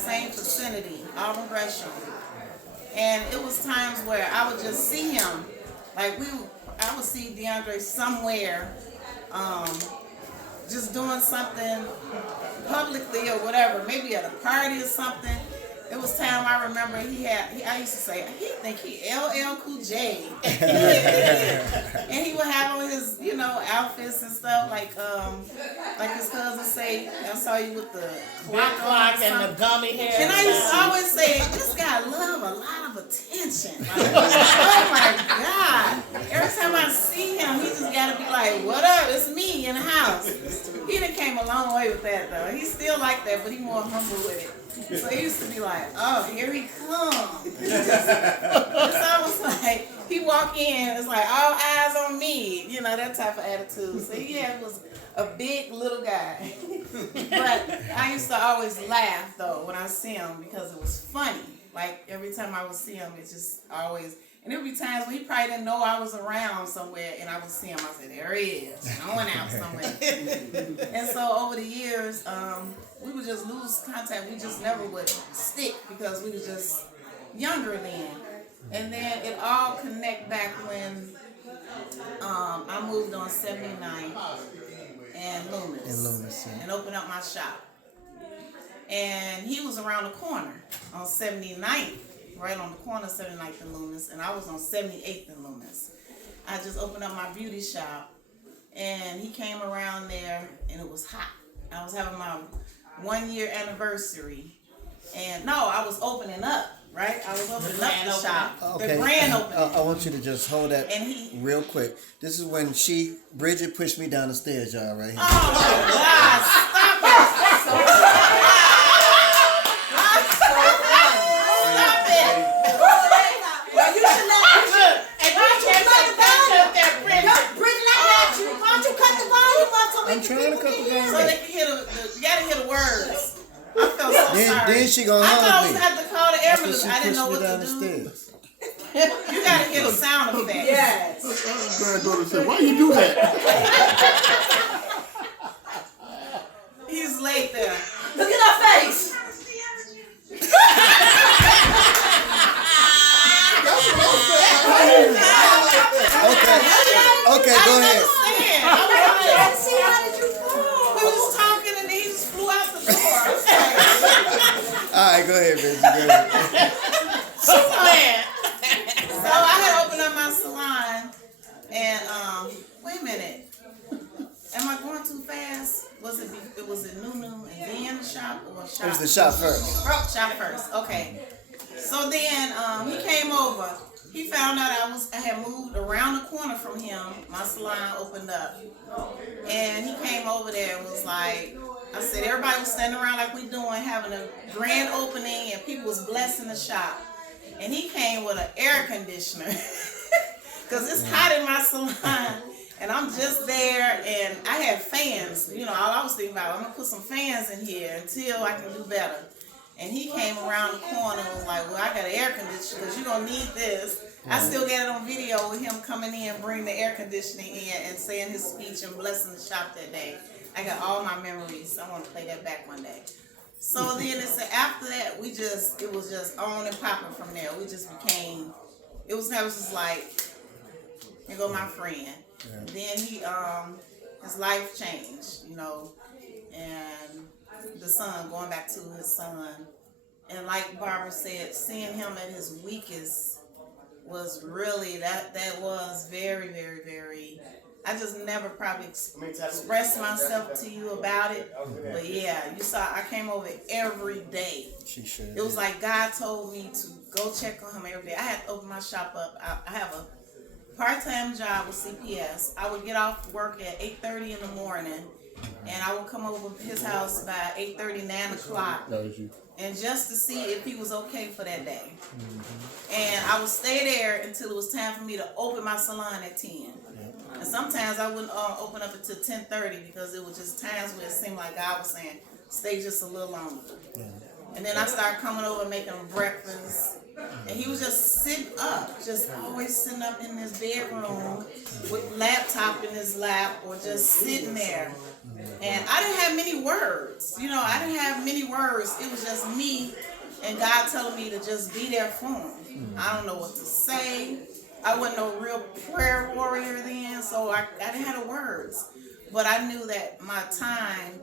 same vicinity, Auburn Gresham. And it was times where I would just see him, like I would see DeAndre somewhere, just doing something publicly or whatever, maybe at a party or something. It was time I remember I used to say, he think he LL Cool J. And he would have on his, outfits and stuff, like his cousin say, I saw you with the clock and the gummy hair. And I used to always say, this guy love a lot of attention. Like, oh my God. Every time I see him, he just gotta be like, what up? It's me in the house. He done came a long way with that though. He's still like that, but he more humble with it. So he used to be like, oh, here he comes. It's almost like he walk in, it's like all eyes on me, that type of attitude. So he was a big little guy. But I used to always laugh though when I see him because it was funny. Like every time I would see him, it just always, and there would be times when he probably didn't know I was around somewhere and I would see him, I said, there he is, going out somewhere. And so over the years, we would just lose contact. We just never would stick because we was just younger then. And then it all connect back when I moved on 79 and Loomis, and opened up my shop. And he was around the corner on 79th, right on the corner of 79th and Loomis, and I was on 78th and Loomis. I just opened up my beauty shop, and he came around there, and it was hot. I was having my 1 year anniversary, and I was opening up, right? I was opening up the shop, okay. The grand opening. I want you to just hold that real quick. This is when Bridget pushed me down the stairs, y'all, right here. Oh my God, stop it. I'm trying to cut the volume. So they can hear you gotta hear the words. I felt so sorry. Then she gonna hug me. I thought I was gonna have to call the ambulance. I didn't know what to do. Stairs. You gotta hear the sound effects. Yes. I'm going to say, why you do that? He's laid there. Look at her face. Okay, go ahead. We was talking and he just flew out the door. All right, go ahead, Bridget. Go ahead. So I had opened up my salon and wait a minute. Am I going too fast? Was it Nunu and then the shop or shop? It was the shop first. Shop first. Okay. So then he came over. He found out I had moved around the corner from him. My salon opened up. And he came over there and was like, I said, everybody was standing around like we doing, having a grand opening, and people was blessing the shop. And he came with an air conditioner. Because it's hot in my salon. And I'm just there, and I had fans. All I was thinking about, I'm going to put some fans in here until I can do better. And he came around the corner and was like, well, I got an air conditioner because you're going to need this. I still got it on video with him coming in, bringing the air conditioning in and saying his speech and blessing the shop that day. I got all my memories. I want to play that back one day. So then after that, it was just on and popping from there. We just became, I was just like, here go my friend. Yeah. Then his life changed, and the son, going back to his son. And like Barbara said, seeing him at his weakest was really, that was very, very, very, I just never probably expressed myself to you about it. But yeah, you saw, I came over every day. She should. It was like God told me to go check on him every day. I had to open my shop up. I have a part-time job with CPS. I would get off work at 8:30 in the morning, and I would come over to his house by 8:30, 9 o'clock. That was you. And just to see if he was okay for that day. Mm-hmm. And I would stay there until it was time for me to open my salon at 10. And sometimes I wouldn't open up until 10:30 because it was just times where it seemed like God was saying, stay just a little longer. Yeah. And then I started coming over and making him breakfast. And he was just sitting up, just always sitting up in his bedroom with laptop in his lap or just sitting there. And I didn't have many words. You know, I didn't have many words. It was just me and God telling me to just be there for him. I don't know what to say. I wasn't no real prayer warrior then, so I didn't have the words. But I knew that my time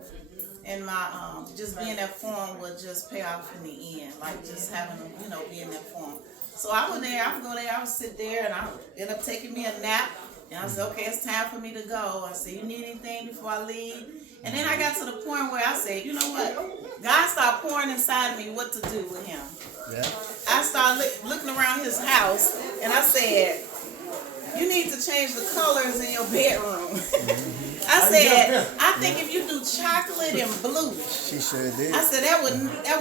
and my just being there for him would just pay off in the end. Like just having, you know, being there for him. So I would go there, I would sit there, and I would end up taking me a nap. And I said, okay, it's time for me to go. I said, you need anything before I leave? And then I got to the point where I said, you know what? God started pouring inside of me what to do with him. Yeah. I started looking around his house, and I said, you need to change the colors in your bedroom. I said, I think if you do chocolate and blue. She sure did. I said, that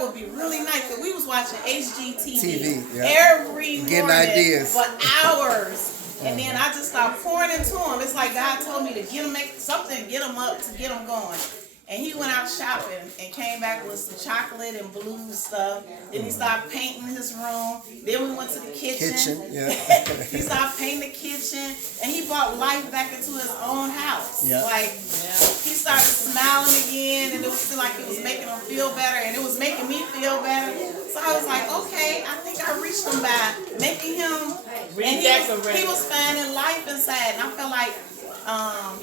would be really nice. Because we was watching HGTV every morning for hours. And then I just started pouring into him. It's like God told me to get him up, to get him going. And he went out shopping and came back with some chocolate and blue stuff. Then he started painting his room. Then we went to the kitchen. He started painting the kitchen. And he brought life back into his own house. He started smiling again. And it was like it was making him feel better. And it was making me feel better. So I was like, okay, I think I reached him by making him. And he was finding life inside. And I felt like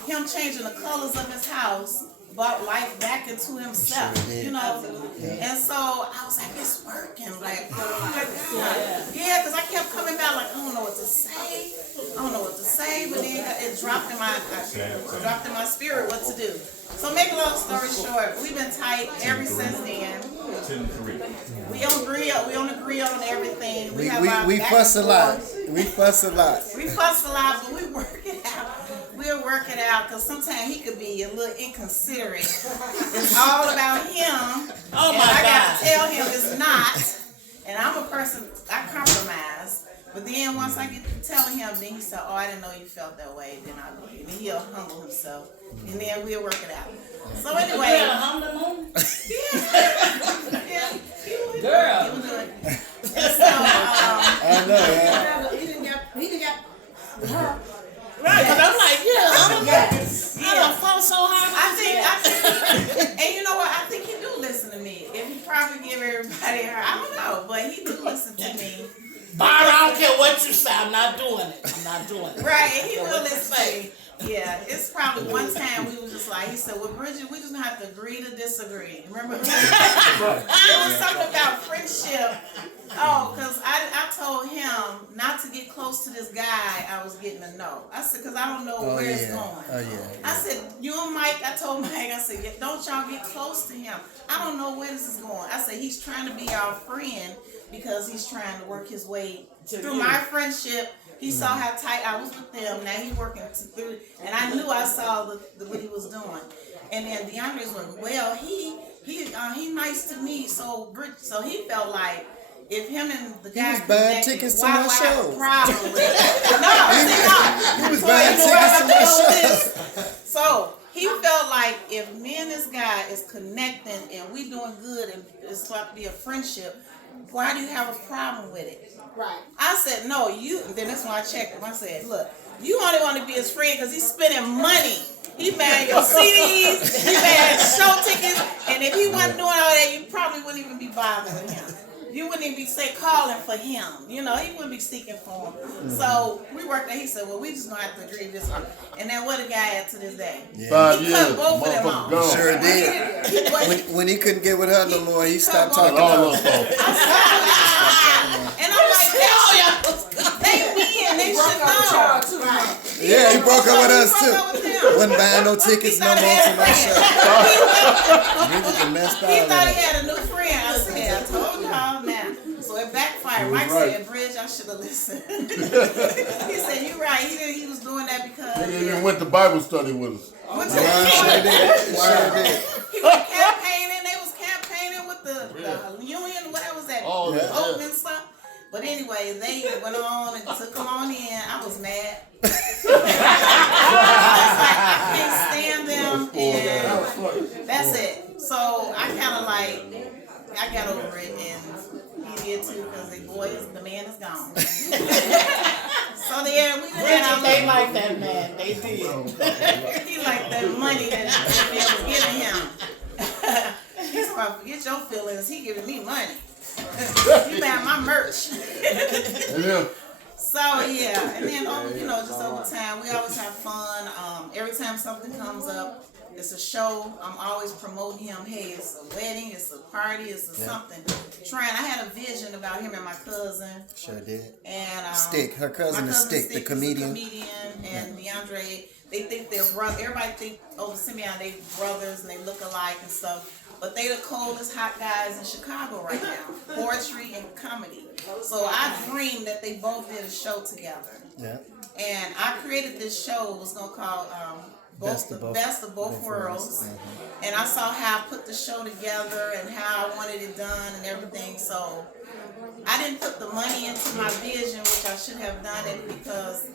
him changing the colors of his house brought life back into himself, you know. And so I was like, it's working. Like, oh my God. Yeah, because I kept coming back like, I don't know what to say. But then it dropped in my spirit what to do. So make a long story short, we've been tight ever since then. 10-3. We don't agree on everything. We fuss a lot. We fuss a lot. But we work it out. We'll work it out because sometimes he could be a little inconsiderate. It's all about him. Oh my God. I got to tell him it's not. And I'm a person, I compromise. But then once I get to telling him, then he said, oh, I didn't know you felt that way. Then he'll humble himself. And then we'll work it out. So anyway. You had a humbling moment? Yeah. Girl. He was good. And so, I know. He didn't get her. Right, because I'm like, I don't fall so hard. I think, and you know what? I think he do listen to me. If he probably give everybody her, I don't know, but he do listen to me. Barbara, I don't care what you say. I'm not doing it. Right, he will listen to me. Yeah, it's probably one time we was just like, he said, well, Bridget, we just gonna have to agree to disagree. Remember? It was something about friendship. Oh, because I told him not to get close to this guy I was getting to know. I said, because I don't know where it's going. I said, you and Mike, I told Mike, I said, don't y'all get close to him. I don't know where this is going. I said, he's trying to be our friend because he's trying to work his way through my friendship. He saw how tight I was with them. Now he working through, and I knew I saw what he was doing. And then DeAndre's like, well, he nice to me, so he felt like if him and the guy he was buying tickets to my show. He was buying tickets to my show. So he felt like if me and this guy is connecting and we doing good and it's supposed to be a friendship, why do you have a problem with it? Right. I said, no, then that's when I checked him. I said, look, you only want to be his friend because he's spending money. He buying your CDs, he buying show tickets, and if he wasn't doing all that, you probably wouldn't even be bothering him. You wouldn't even be calling for him. You know, he wouldn't be seeking for him. So we worked out. He said, well, we just going to have to agree this one. And then what the guy at to this day? Yeah. He cut both of them off. Sure did. When he couldn't get with her no more, he stopped talking about her. And I'm like, they men, they should know. Yeah, he broke up with us too. Wasn't buying no tickets no more to my show. He thought he had a new friend. I said, I told y'all now. So it backfired. Mike said, Bridge, I should have listened. He said, you're right. He was doing that because he even went to Bible study with us. Sure did. He was campaigning. They was campaigning with the union, whatever was that, voting and stuff. But anyway, they went on and took him on in. I was mad. I was like, I can't stand them, and that's it. So I kind of like, I got over it, and he did too, because the man is gone. So yeah, we done had Bridget, they our like that man. They did. he like that money that man was giving him. He's about to forget your feelings. He giving me money. He buying my merch. Yeah. So yeah, and then just over time, we always have fun. Every time something comes up, it's a show. I'm always promoting him. Hey, it's a wedding, it's a party, it's a something. I had a vision about him and my cousin. Sure did. And Stick, her cousin is Stick, the comedian. And DeAndre, they think they're brothers. Everybody think over Simeon they brothers and they look alike and stuff. But they the coldest hot guys in Chicago right now. Poetry and comedy. So I dreamed that they both did a show together. Yeah. And I created this show. It was gonna call Best of Both Worlds. Mm-hmm. And I saw how I put the show together and how I wanted it done and everything. So I didn't put the money into my vision, which I should have done it because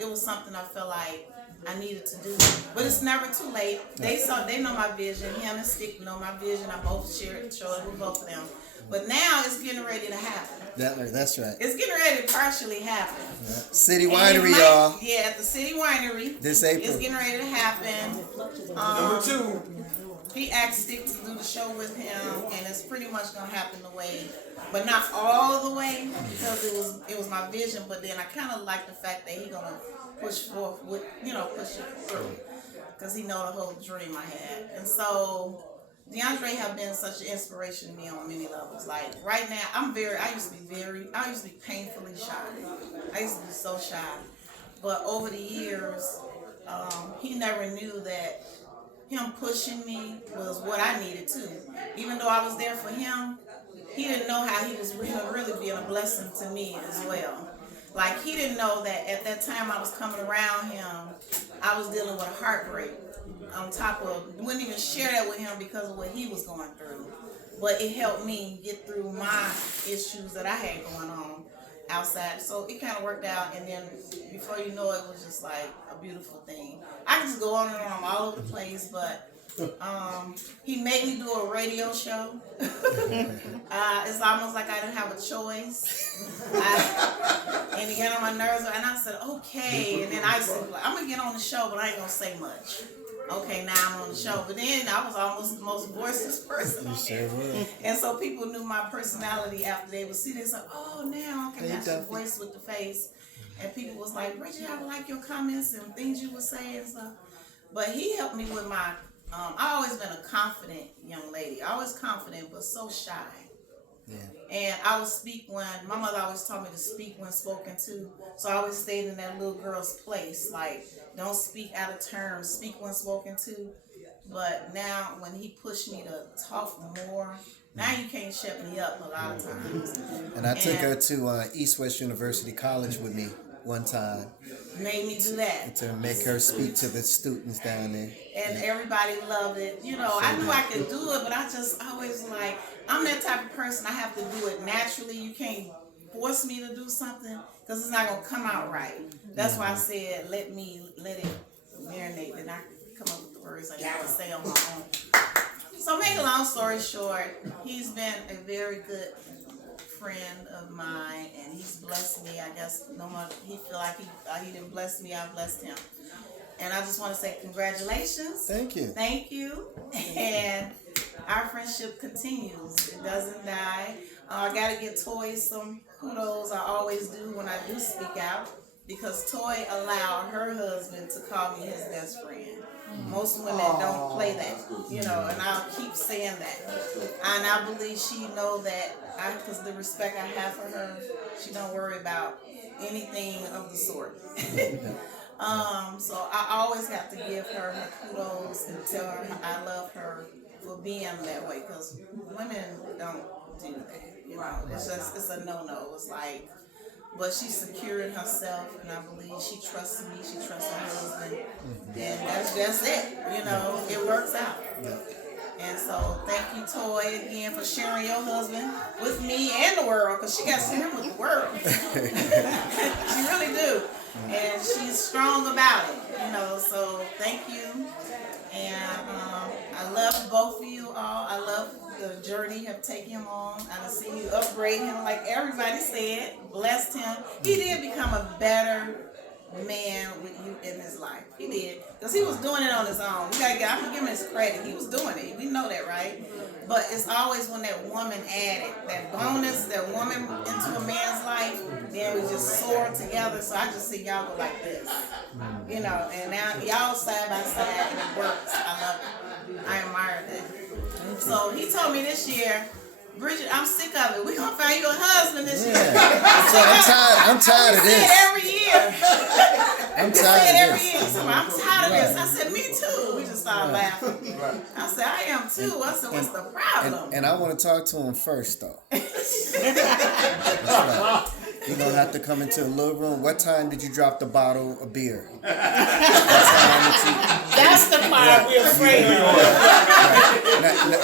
it was something I felt like I needed to do. But it's never too late. They know my vision. Him and Stick know my vision. I both showed it with both of them. But now it's getting ready to happen. That's right. It's getting ready to partially happen. Yeah. City Winery, y'all. Yeah, at the City Winery. This April. It's getting ready to happen. Number 2. He asked Stick to do the show with him, and it's pretty much gonna happen the way, but not all the way because it was my vision. But then I kind of like the fact that he gonna push it through because he know the whole dream I had, and so. DeAndre have been such an inspiration to me on many levels. Like right now, I used to be painfully shy. I used to be so shy. But over the years, he never knew that him pushing me was what I needed too. Even though I was there for him, he didn't know how he was really being a blessing to me as well. Like he didn't know that at that time I was coming around him, I was dealing with a heartbreak. On top of, wouldn't even share that with him because of what he was going through. But it helped me get through my issues that I had going on outside. So it kind of worked out. And then before you know it, it was just like a beautiful thing. I can just go on and on all over the place, but he made me do a radio show. It's almost like I didn't have a choice. And he got on my nerves, and I said, okay. And then I said, I'm going to get on the show, but I ain't going to say much. Okay, now I'm on the show. But then I was almost the most voiceless person on there. And so people knew my personality after they would see this. Like, oh, now I can match the voice with the face. And people was like, Bridget, I like your comments and things you would say and stuff. But he helped me with my, I always been a confident young lady. Always confident, but so shy. Yeah. And I would speak when, my mother always taught me to speak when spoken to. So I always stayed in that little girl's place. Like, don't speak out of term, speak when spoken to. But now when he pushed me to talk more, now you can't shut me up a lot of times. And I took her to East West University College with me one time. Made me do that. To make her speak to the students down there. And everybody loved it. You know, I knew I could do it, but I just always like, I'm that type of person, I have to do it naturally. You can't force me to do something because it's not going to come out right. That's why I said, let it marinate, and I can come up with the words I got to say on my own. So make a long story short, he's been a very good friend of mine, and he's blessed me. I guess no more he feel like he didn't bless me, I blessed him. And I just want to say congratulations. Thank you. Thank you. And our friendship continues. It doesn't die. I got to give Toy some kudos. I always do when I do speak out, because Toy allowed her husband to call me his best friend. Most women don't play that, and I'll keep saying that. And I believe she know that, because the respect I have for her, she don't worry about anything of the sort. So I always have to give her kudos and tell her I love her for being that way, because women don't do that. It's a no-no. It's like, but she's secure in herself, and I believe she trusts me. She trusts her husband, and that's it. It works out. And so thank you, Toy, again for sharing your husband with me and the world, because she got to share him with the world. She really do, and she's strong about it. So thank you, and I love both of you all. I love the journey you have taken him on. I done seen you upgrade him, like everybody said, blessed him. He did become a better man with you in his life. He did, because he was doing it on his own. I can give him his credit. He was doing it. We know that, right? But it's always when that woman added that bonus, that woman into a man's life, then we just soar together. So I just see y'all go like this, you know. And now y'all side by side, and it works. I love it. I admire that. So he told me this year, Bridget, I'm sick of it. We're gonna find you a husband this year. So I'm tired of this. Every year. I'm tired of this. He said, I'm tired of this. I said, me too. We just started laughing. I said, I am too. I said, what's the problem? And I want to talk to him first, though. That's right. You're going to have to come into a little room. What time did you drop the bottle of beer? That's the part we're afraid of.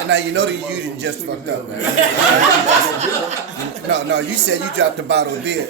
Now, you know that you didn't just fucked up, right? No, you said you dropped the bottle of beer.